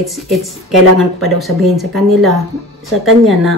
it's kailangan ko pa daw sabihin sa kanila, sa kanya na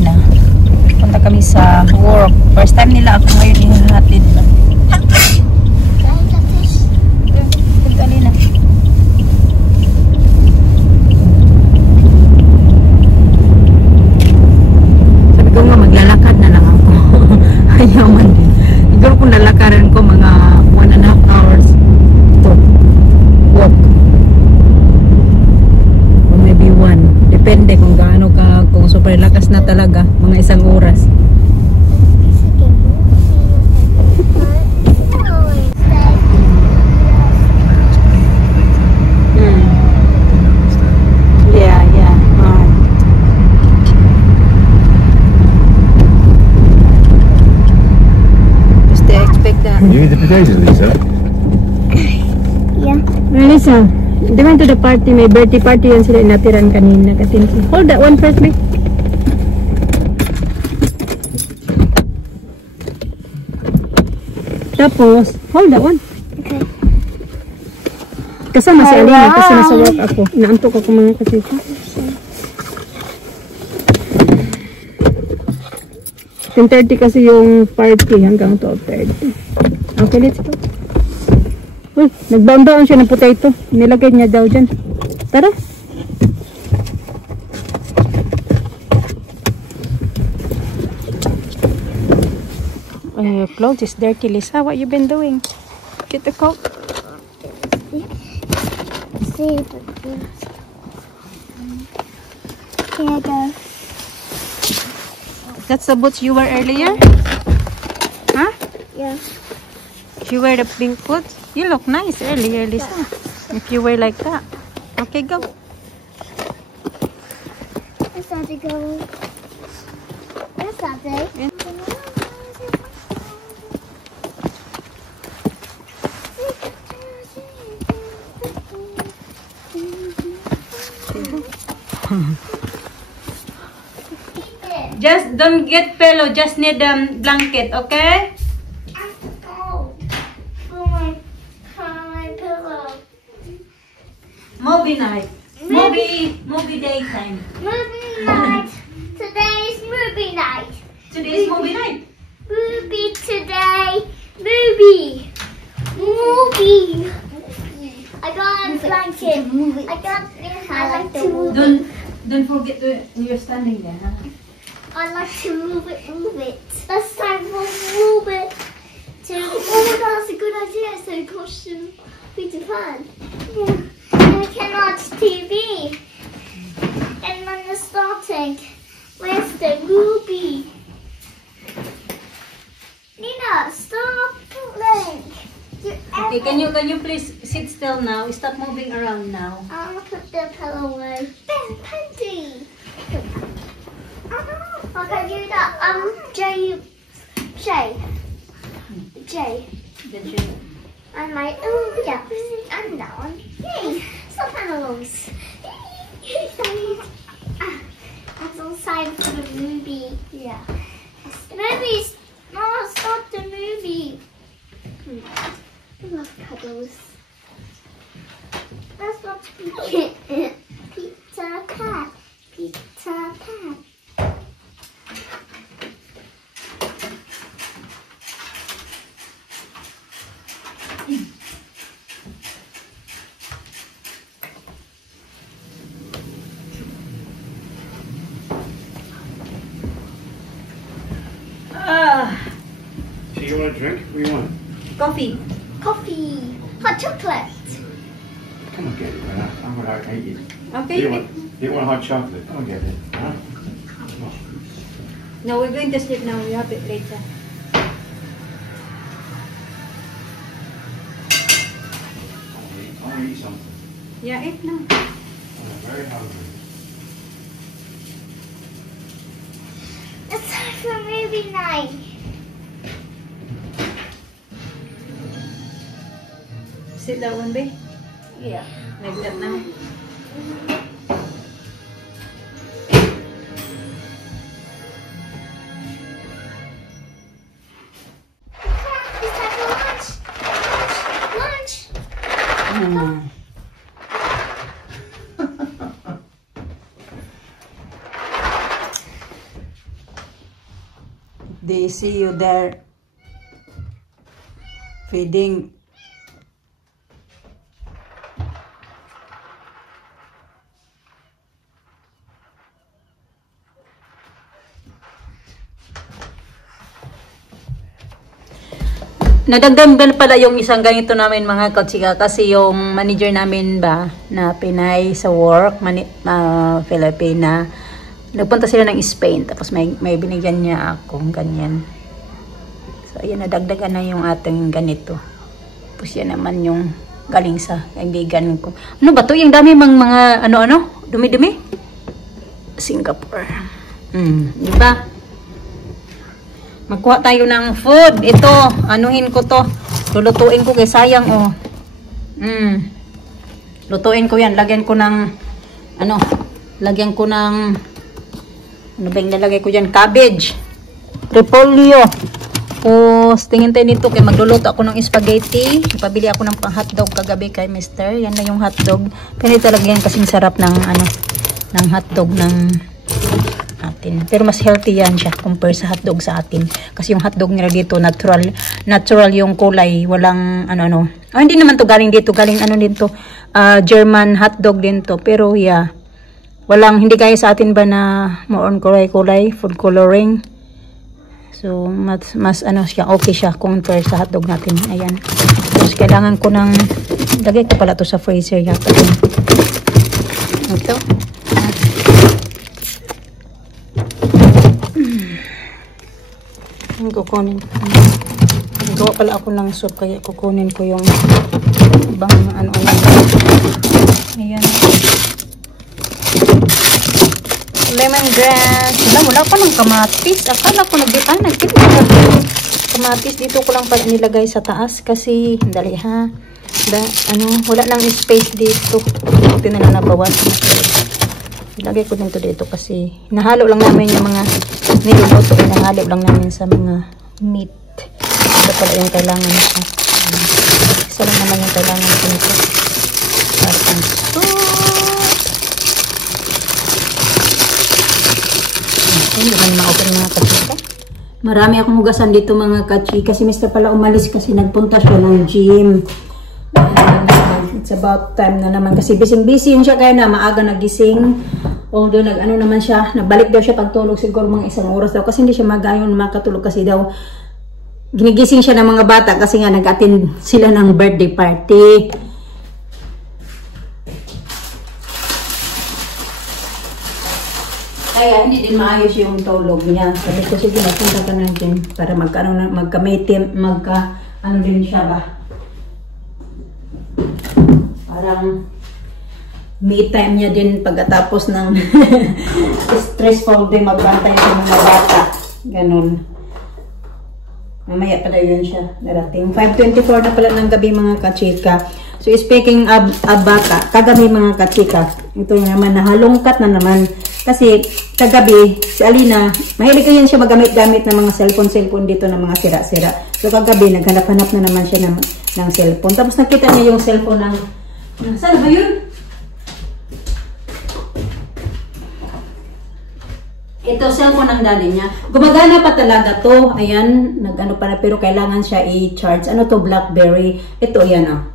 na. Punta kami sa work. First time nila ako ngayon ihahatid. Dali na. Sabi ko nga maglalakad na lang ako. Ayaw man din. Siguro kung lalakaran ko mga 1.5 hours to walk. Or maybe 1. Depende kung gaano ka, kung super lakas na talaga, mga 1 oras. Yeah. Just to expect that. You eat the potatoes, Lisa? Yeah. Lisa, they went to the party, may birthday party yan sila inatiran kanina. Hold that one first, me. Tapos, hold that one. Okay. Kasama si Alina kasi nasa work ako. Inaantok ako mga kasi. 10:30 kasi yung party hanggang 12:30. Okay, let's go. Uy, nagbound-down siya ng potato. Nilagay niya daw dyan. Tara. Your clothes is dirty, Lisa. What you been doing? Get the coat. See, here I go. That's the boots you wore earlier? Huh? Yeah. You wear the pink boots? You look nice earlier, Lisa. If you wear like that. Okay, go. Where's Daddy going? Where's Daddy? Just don't get pillow, just need blanket, okay? I'm cold. For my pillow. Movie night. Movie daytime. Movie night. Today's movie night. Today's movie night. Movie today. Movie. Movie. I got a blanket. I like to move it. Don't forget to you're standing there, huh? I like to move it. That's time for move it. Oh my god, that's a good idea. So costume Peter Pan. Yeah. I can watch TV. And when it's starting, where's the movie? Nina, stop playing. Okay, can you please sit still now? Stop moving around now. I'm gonna put the pillow away. Ben Penty. Okay, do that. J. And my yeah, and that one. Yay! Stop animals. That's on side for the movie. Yeah. The movie's stop the movie. I love cuddles. That's what Peter Pan. Peter Pan. want a drink? What do you want? Coffee. Coffee. Hot chocolate. Come on, get it. I'm gonna eat it. Okay. You want hot chocolate? Come on, get it. Huh? Come on. No, we're going to sleep now. We have it later. I want to eat something. Yeah, eat now. I'm very hungry. It's time for movie night. Sit that one, babe. Yeah. Like that now. It's time for lunch. Lunch. They see you there feeding. Nadagdagan pala yung isang ganito namin mga katsika kasi yung manager namin ba na Pinay sa work, Filipina, nagpunta sila ng Spain tapos may binigyan niya akong ganyan. So ayan, nadagdagan na yung ating ganito. Tapos yan naman yung galing sa kaibigan ko. Ano ba to? Yung dami mga ano-ano? Dumi-dumi? Singapore. Diba? Magkuha tayo ng food. Ito, anuhin ko to. Lulutuin ko kay sayang, oh. Lutuin ko yan. Lagyan ko ng, lagyan ko ng, ano ba yung nalagay ko dyan? Cabbage. Repolyo. Tapos, tingin tayo nito kay magluluto ako ng spaghetti. Ipabili ako ng pang hotdog kagabi kay Mister. Yan na yung hotdog. Pero talaga yan kasing sarap ng, ng hotdog ng atin. Pero mas healthy yan siya compare sa hotdog sa atin. Kasi yung hotdog nila dito, natural yung kulay. Walang, hindi naman to galing dito. Galing dito, German hotdog din to. Pero, yeah. Hindi kaya sa atin ba na more on kulay-kulay, food coloring. So, mas siya, okay siya compare sa hotdog natin. Ayan. Tapos, kailangan ko ng, lagay ko pala to sa freezer yata. Ito. Kukunin ko. Gawa pala ako ng soup kaya kukunin ko yung ibang Ayan. Lemongrass. Wala pa ng kamatis. Akala ko nagkita kamatis. Dito ko lang pala nilagay sa taas kasi dali ha. Wala nang space dito. Ito na lang nabawas. Ilagay ko dito kasi nahalo lang namin yung mga niluluto. Nahalo lang namin sa mga meat. Ito pala yung kailangan ko. Isa lang naman yung kailangan ko nito. Parang soup. Hindi naman ma-open mga kachika. Marami akong hugasan dito mga kachika. Si Mr. pala umalis kasi nagpunta siya ng gym. It's about time na naman kasi busy siya kaya na maaga nagising. Although naman siya, nabalik daw siya pagtulog siguro mga 1 oras daw kasi hindi siya magayon makatulog kasi daw ginigising siya ng mga bata kasi nga nag-attend sila ng birthday party. Kaya hindi din maayos yung tulog niya. Sabi ko sige, napunta ka na dyan para din siya ba? Parang me time niya din pagkatapos ng stressful day magbantay sa mga bata. Ganun. Mamaya pala yun siya. Darating. 5:24 na pala ng gabi mga kachika. So speaking of bata, kagabi mga kachika, ito naman nahalungkat na naman. Kasi kagabi, si Alina, mahilig ko yan siya magamit-gamit ng mga cellphone dito ng mga sira-sira. So kagabi, naghanap-hanap na naman siya ng cellphone. Tapos nakita niya yung cellphone ng saan ba yun? Ito, cellphone ng daddy niya. Gumagana pa talaga to. Ayan, pero kailangan siya i-charge. Ano to? BlackBerry. Ito, ayan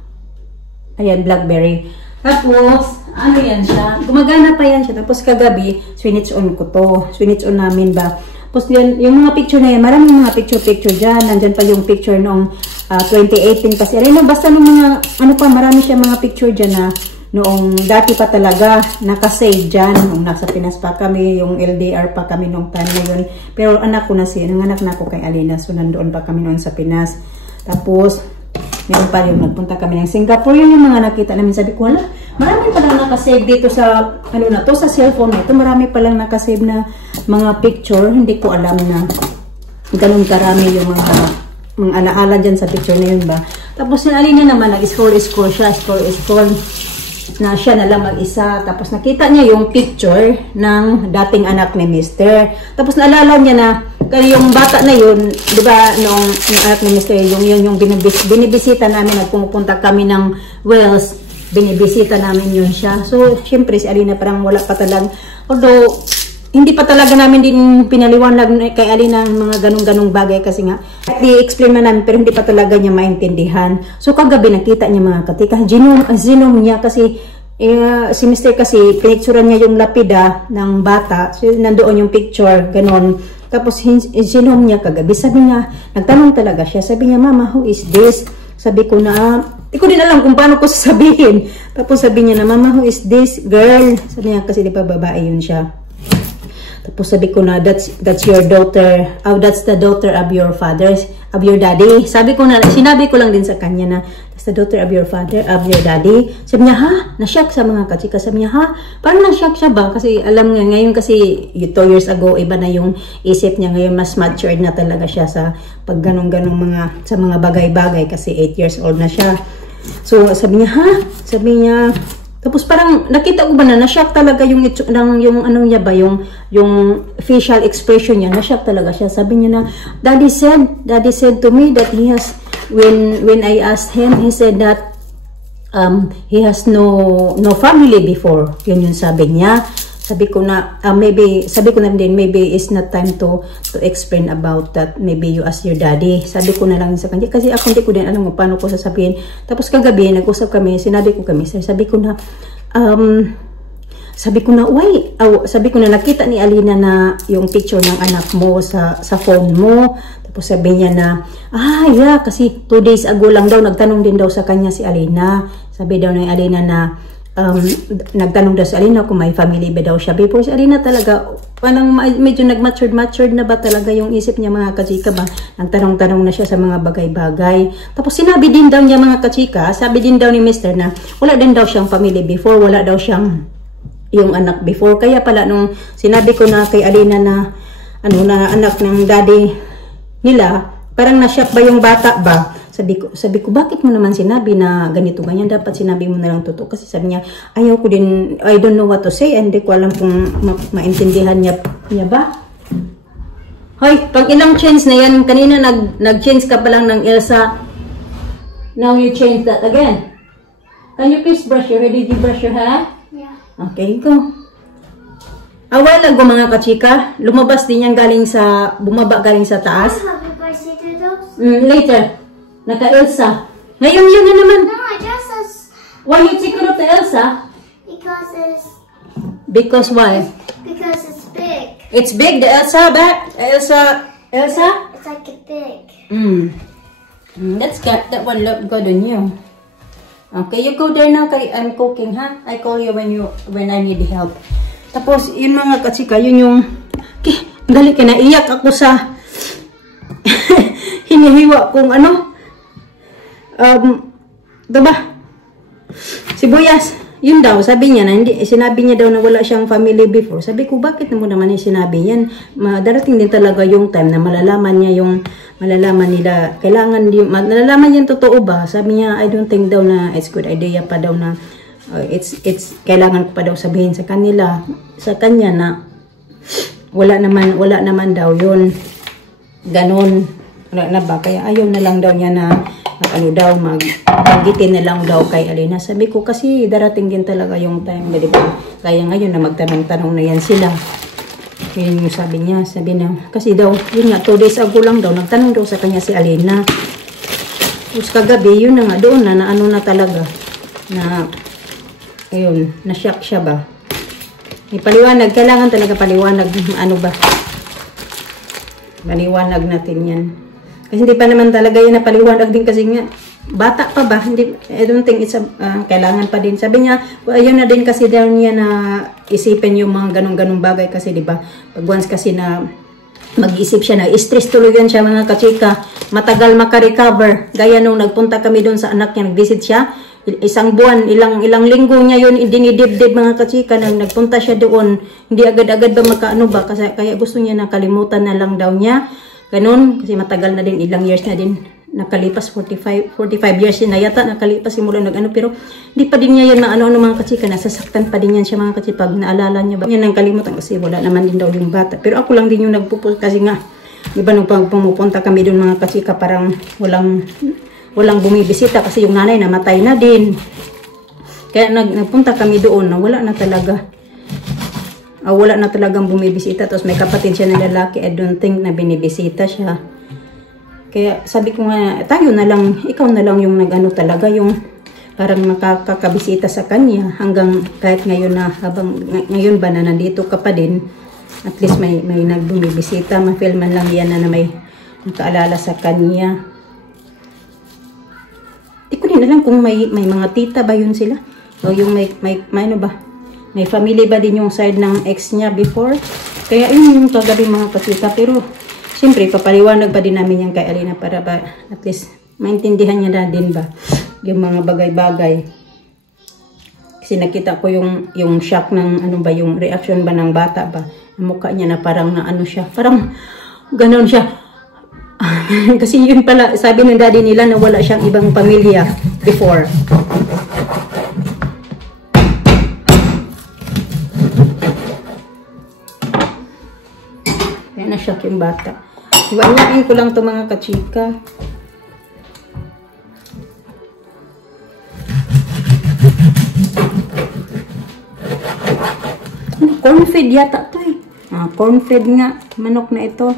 Ayan, BlackBerry. Tapos, yan siya. Gumagana pa yan siya. Tapos kagabi, switch on ko to. Switch on namin ba? Tapos yan, yung mga picture na yan, maraming mga picture dyan. Nandyan pa yung picture noong 2018 kasi. Basta nung mga, marami siya mga picture dyan na noong dati pa talaga, nakasave dyan. Nung nasa Pinas pa kami, yung LDR pa kami nung time na yun. Pero anak ko na nanganak na ako kay Alina. So nandoon pa kami noon sa Pinas. Tapos, meron pa yung nagpunta kami ng Singapore. Yun yung mga nakita namin. Sabi ko, wala, marami palang nakasave dito sa, sa cellphone na ito. Marami palang nakasave na mga picture. Hindi ko alam na ganun karami yung mga alaala dyan sa picture na yun ba. Tapos yung Alina naman, nag-scroll siya, scroll na siya na lang mag-isa. Tapos nakita niya yung picture ng dating anak ni Mr. Tapos naalala niya na yung bata na yun, di ba, yung anak ni Mr. yung binibisita namin, nagpupunta kami ng Wales, binibisita namin yun siya. So, syempre si Alina parang wala pa talagang, although, hindi pa talaga namin din pinaliwanag kay Alina ng mga ganung-ganung bagay kasi nga, i-explain man namin pero hindi pa talaga niya maintindihan. So, kagabi nakita niya mga katika, ginome niya kasi, si Mr. kasi, pinicturan niya yung lapida ng bata, so nandoon yung picture, ganon. Tapos, ginome niya kagabi, sabi niya, nagtanong talaga siya, sabi niya, Mama, who is this? Sabi ko na, hindi ko din alam kung paano ko sasabihin. Tapos sabi niya na, Mama, who is this girl? Sabi niya, kasi di ba babae yun siya. Tapos sabi ko na, that's your daughter. Oh, that's the daughter of your father, of your daddy. Sabi ko na, sinabi ko lang din sa kanya na, that's the daughter of your father, of your daddy. Sabi niya, ha? Na-shock sa mga kachika. Sabi niya, ha? Parang na-shock siya ba? Kasi alam nga, ngayon kasi 2 years ago, iba na yung isip niya. Ngayon, mas matured na talaga siya sa pag ganong-ganong sa mga bagay-bagay. Kasi 8 years old na siya. So, sabi niya, ha? Sabi niya, tapos parang nakita ko ba na na-shock talaga yung ano niya ba, yung facial expression niya, na-shock talaga siya. Sabi niya na, Daddy said to me that he has, when I asked him, he said that he has no family before. Yun yung sabi niya. Sabi ko na, maybe it's not time to explain about that. Maybe you ask your daddy. Sabi ko na lang sa kanya. Kasi ako hindi ko din alam kung paano ko sasabihin. Tapos kagabi, nag-usap kami, sabi ko na, sabi ko na nakita ni Alina na yung picture ng anak mo sa phone mo. Tapos sabi niya na, yeah, kasi 2 days ago lang daw, nagtanong din daw sa kanya si Alina. Sabi daw ni Alina na, nagtanong daw si Alina kung may family ba daw siya. Before si Alina talaga, parang medyo nag-matured na ba talaga yung isip niya mga kachika ba? Nagtanong-tanong na siya sa mga bagay-bagay. Tapos sinabi din daw niya mga kachika, sabi din daw ni Mr. na wala din daw siyang family before, wala daw siyang yung anak before. Kaya pala nung sinabi ko na kay Alina na na anak ng daddy nila, parang na-shock ba yung bata ba? Sabi ko, bakit mo naman sinabi na ganito, ganyan? Dapat sinabi mo na lang totoo. Kasi sabi niya, ayaw ko din, I don't know what to say. Hindi ko alam kung maintindihan niya ba. Hoy, pag ilang change na yan, kanina nag-change ka pa lang ng Elsa. Now you change that again. Can you please brush your hair? Did you brush your hair? Yeah. Okay, go. Awal lang ko mga kachika. Lumabas din yan bumaba galing sa taas. Later. Naka-Elsa. Ngayon yun na naman. No, just as... Why you take it off the Elsa? Because why? Because it's big. It's big, the Elsa back? Elsa? It's like a big. That's good. That one look good on you. Okay, you go there now. I'm cooking, ha? I call you when I need help. Tapos, yun mga kachika, yun yung... Dali ka na, iyak ako sa... hinihiwa kung diba? Sibuyas. Yun daw, sabi niya na, sinabi niya daw na wala siyang family before. Sabi ko, bakit mo naman sinabi yan? Darating din talaga yung time na malalaman nila, malalaman niya totoo ba? Sabi niya, I don't think daw na it's good idea pa daw na, kailangan ko pa daw sabihin sa kanya na, wala naman daw yun. Ganon. Wala na ba? Kaya ayaw na lang daw niya na magitin na lang daw kay Alina. Sabi ko kasi darating din talaga yung time, di ba? Kaya ngayon na magtanong-tanong na yan sila. Yun yung sabi niya. Sabi na, kasi daw, yun nga, 2 days ago lang daw, nagtanong daw sa kanya si Alina. Tapos kagabi, yun na nga, doon na na talaga. Na, ayun, na-shock siya ba? May paliwanag, kailangan talaga paliwanag, ba? Paliwanag natin yan. Kasi hindi pa naman talaga yan napaliwanag din kasi nga, bata pa ba? Hindi, I don't think it's kailangan pa din. Sabi niya, ayun na din kasi daw niya na isipin yung mga ganong-ganong bagay kasi, di ba? Pag once kasi na mag-iisip siya na stress tuloy yan siya mga kachika, matagal makarecover. Gaya nung nagpunta kami doon sa anak niya, nag-visit siya, isang buwan, ilang linggo niya yun, dinidibdib mga kachika, nang nagpunta siya doon, hindi agad-agad ba makaano ba, kasi kaya gusto niya nakalimutan na lang daw niya, ganun, kasi matagal na din, ilang years na din, nakalipas, 45 years na yata, nakalipas simula nag-ano, pero hindi pa din niya yun ano mga kachika, nasasaktan pa din yan siya mga kachika, pag naalala niya ba, yan ang kalimutan kasi wala naman din daw yung bata, pero ako lang din yung nagpupul, kasi nga, di ba nung pumupunta kami doon mga kachika, parang walang bumibisita kasi yung nanay namatay na din. Kaya nagpunta kami doon na wala na talagang bumibisita. Tapos may kapatid siya na lalaki, I don't think na binibisita siya. Kaya sabi ko nga, tayo na lang, ikaw na lang yung nag-ano talaga, yung parang makakabisita sa kanya hanggang kahit ngayon na, habang ngayon ba na nandito ka pa din, at least may nagbumibisita, ma-feel man lang yan na may nakaalala sa kanya. Di ko din alam kung may mga tita ba yun sila. O yung may ano ba? May family ba din yung side ng ex niya before? Kaya yun yung kagabi mga kachika. Pero, siyempre, papaliwanag pa din namin yan kay Alina para ba at least maintindihan niya na din ba yung mga bagay-bagay. Kasi nakita ko yung shock ng ano ba, yung reaction ba ng bata ba. Ang mukha niya na parang na ano siya. Parang ganon siya. Kasi yun pala, sabi ng daddy nila na wala siyang ibang pamilya before. Kaya na-shock yung bata. Iwain ko lang ito mga kachika. Corn-fed yata ito eh. Corn-fed nga. Manok na ito.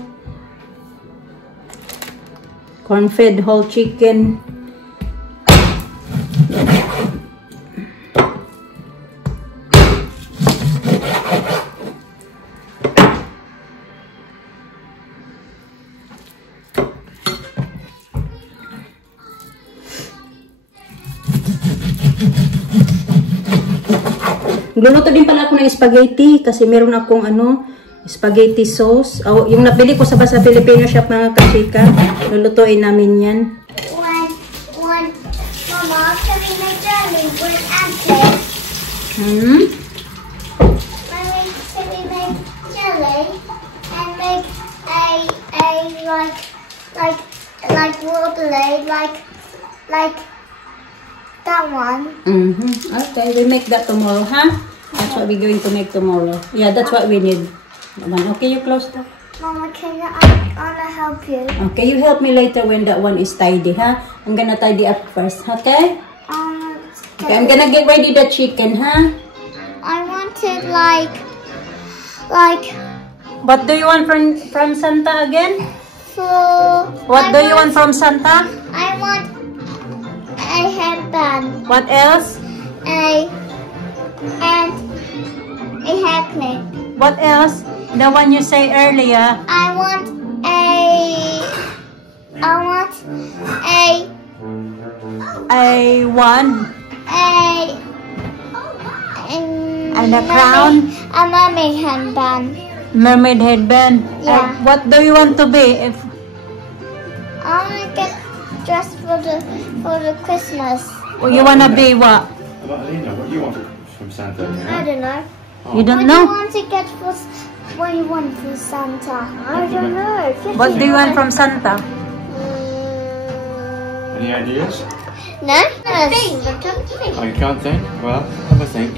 Corn-fed whole chicken. Gluluto din pala ako ng spaghetti kasi meron akong spaghetti sauce. Oh, yung napili ko sa Filipino shop mga kachika. Lulutuin namin yan. Mama, can we make jelly with eggs? Hmm? Can we make jelly and make like wobbly like that one? Okay, we make that tomorrow, huh? That's what we're going to make tomorrow. Yeah, that's what we need. Okay, you close that. Mama, I wanna help you. Okay, you help me later when that one is tidy, huh? I'm gonna tidy up first, okay? Okay, I'm gonna get ready the chicken, huh? I wanted like. What do you want from Santa again? What do you want from Santa? I want a headband. What else? And a hairclip. What else? The one you say earlier. I want and a crown. A mermaid headband. Mermaid headband. Yeah. What do you want to be? I want to get dressed for the Christmas. You wanna be what? Alina, what do you want from Santa? I don't know. You don't What do you know? want to get for? What do you want from Santa? I don't know. What do you want from Santa? Any ideas? No. Oh, you can't think? Well, have a think.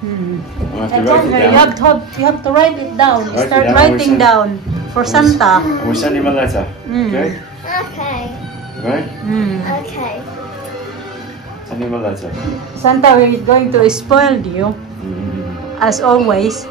I'll have to write it down. You have to write it down. Write it Start down, writing we down for Santa. And we'll send him a letter. Okay? Okay. Right? Okay. Send him a letter. Santa is going to spoil you, as always.